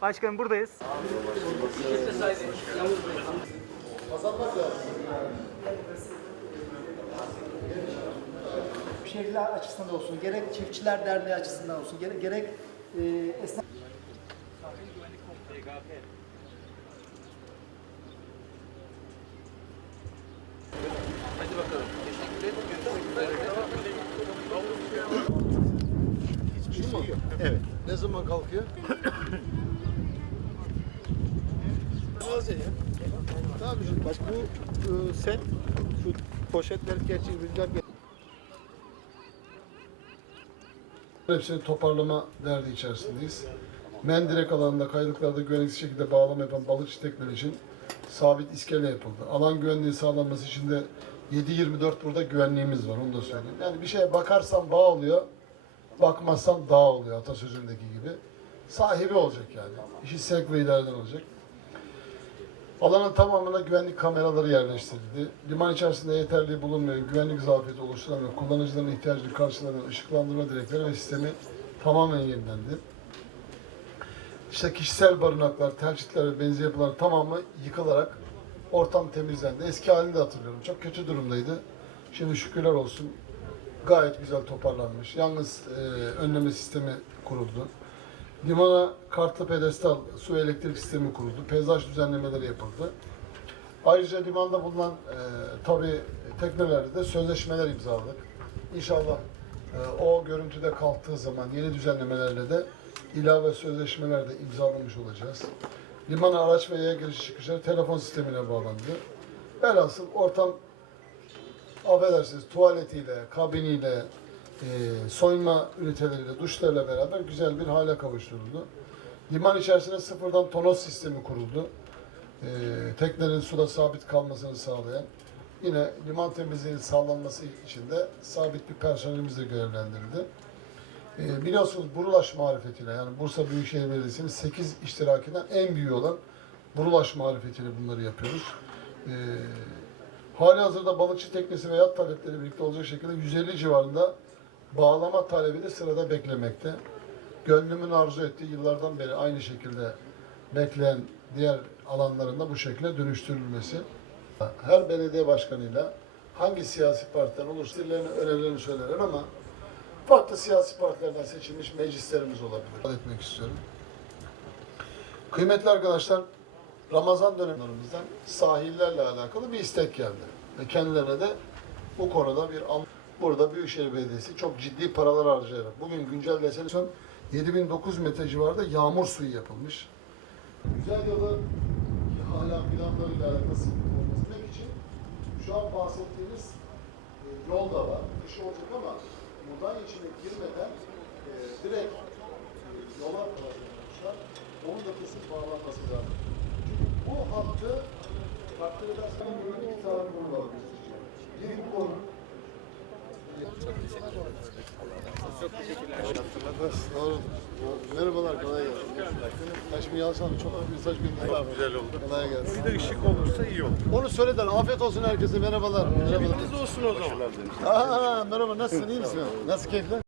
Başkanım buradayız. Şehirler açısından da olsun, gerek çiftçiler derneği açısından olsun, gerek, gerek e, esnaf Evet. Ne zaman kalkıyor? Tabii canım. Bak bu e, set, şu poşetler gerçek rüzgar Hepsini toparlama derdi içerisindeyiz. Mendirek alanında kaydıklarda güvenlikli şekilde bağlama yapan balıkçı tekneler için sabit iskele yapıldı. Alan güvenliği sağlanması için de 7-24 burada güvenliğimiz var onu da söyleyeyim. Yani bir şeye bakarsan bağ oluyor, bakmazsan dağ oluyor atasözündeki gibi. Sahibi olacak yani. İşi sevk ve ileriden olacak. Alanın tamamına güvenlik kameraları yerleştirildi. Liman içerisinde yeterli bulunmayan güvenlik zafiyeti oluşturan ve kullanıcıların ihtiyacını karşılayan ışıklandırma direkleri ve sistemi tamamen yenilendi. İşte kişisel barınaklar, telçitler ve benzeri yapıların tamamı yıkılarak ortam temizlendi. Eski halini de hatırlıyorum. Çok kötü durumdaydı. Şimdi şükürler olsun gayet güzel toparlanmış. Yalnız e, önleme sistemi kuruldu. Limana kartlı pedestal su elektrik sistemi kuruldu. Peyzaj düzenlemeleri yapıldı. Ayrıca limanda bulunan e, tabi teknelerde de sözleşmeler imzaladık. İnşallah e, o görüntüde kalktığı zaman yeni düzenlemelerle de ilave sözleşmeler de imzalamış olacağız. Limana araç ve yaya giriş çıkışları telefon sistemine bağlandı. Velhasıl ortam affedersiniz tuvaletiyle, kabiniyle, e, soyunma üniteleriyle, duşlarla beraber güzel bir hale kavuşturuldu. Liman içerisinde sıfırdan tonos sistemi kuruldu. E, teknenin suda sabit kalmasını sağlayan, yine liman temizliğinin sağlanması için de sabit bir personelimiz de görevlendirildi. E, biliyorsunuz Burulaş marifetiyle yani Bursa Büyükşehir Belediyesi'nin 8 iştirakinden en büyüğü olan Burulaş marifetiyle bunları yapıyoruz. E, Hali hazırda balıkçı teknesi ve yat talepleri birlikte olacak şekilde 150 civarında bağlama talebi de sırada beklemekte. Gönlümün arzu ettiği yıllardan beri aynı şekilde bekleyen diğer alanlarında bu şekilde dönüştürülmesi. Her belediye başkanıyla hangi siyasi partiden olursa önerilerini söylerler ama farklı siyasi partilerden seçilmiş meclislerimiz olabilir. Etmek istiyorum. Kıymetli arkadaşlar, Ramazan dönemlerimizden sahillerle alakalı bir istek geldi. Ve kendilerine de bu konuda bir an burada Büyükşehir Belediyesi çok ciddi paralar harcayarak bugün güncel deseniz son 7009 metre civarında yağmur suyu yapılmış. Güzel yolun hala planlarıyla alakalı sıkıntı olmasının için şu an bahsettiğimiz e, yol da var. Dış olacak ama buradan içine girmeden e, direkt yola yapmışlar. Onun da kesin bağlanması lazım. Çok teşekkürler. Doğru. Merhabalar, kolay gelsin. Haşmi Yalçın çok bir mesaj gönderdi. Güzel oldu. Kolay gelsin. Bir de ışık olursa iyi olur. Onu söylediler. Afiyet olsun herkese. Merhabalar. Merhabalar. Biz olsun o zaman. Aa, merhaba. Nasılsın? İyi misin? Nasıl keyifler?